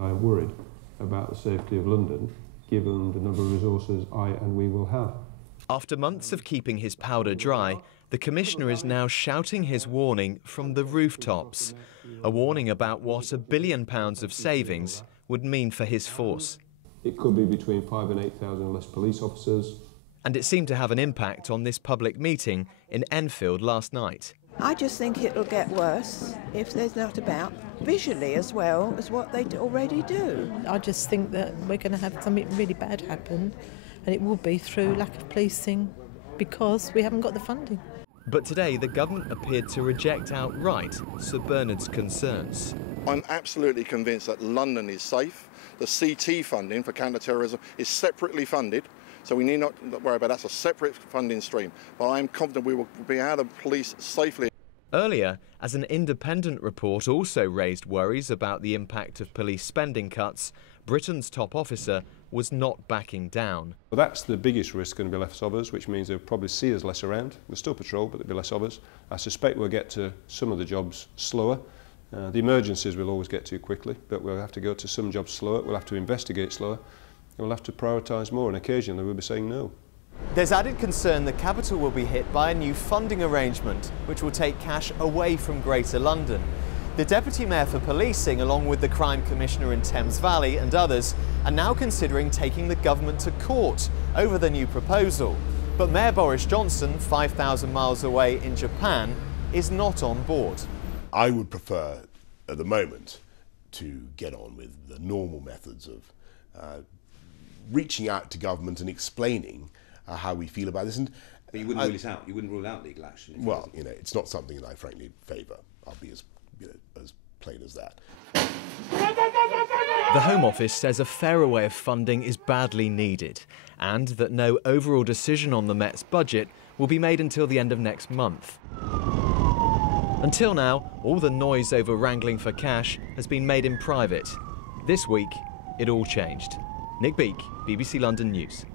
I am worried about the safety of London, given the number of resources I and we will have. After months of keeping his powder dry, the Commissioner is now shouting his warning from the rooftops. A warning about what £1 billion of savings would mean for his force. It could be between 5,000 and 8,000 less police officers. And it seemed to have an impact on this public meeting in Enfield last night. I just think it'll get worse if there's not about visually as well as what they already do. I just think that we're going to have something really bad happen, and it will be through lack of policing because we haven't got the funding. But today the government appeared to reject outright Sir Bernard's concerns. I'm absolutely convinced that London is safe. The CT funding for counter-terrorism is separately funded, so we need not worry about that. That's a separate funding stream. But I'm confident we will be able to police safely. Earlier, as an independent report also raised worries about the impact of police spending cuts, Britain's top officer was not backing down. Well, that's the biggest risk going to be less of us, which means they'll probably see us less around. We'll still patrol, but there'll be less of us. I suspect we'll get to some of the jobs slower. The emergencies we'll always get to quickly, but we'll have to go to some jobs slower, we'll have to investigate slower, and we'll have to prioritise more, and occasionally we'll be saying no. There's added concern the capital will be hit by a new funding arrangement, which will take cash away from Greater London. The Deputy Mayor for Policing, along with the Crime Commissioner in Thames Valley and others, are now considering taking the government to court over the new proposal. But Mayor Boris Johnson, 5,000 miles away in Japan, is not on board. I would prefer, at the moment, to get on with the normal methods of reaching out to government and explaining how we feel about this. And but you wouldn't rule it out. You wouldn't rule out legal action. Well, you know, it's not something that I frankly favour. I'll be as plain as that. The Home Office says a fairer way of funding is badly needed, and that no overall decision on the Met's budget will be made until the end of next month. Until now, all the noise over wrangling for cash has been made in private. This week, it all changed. Nick Beake, BBC London News.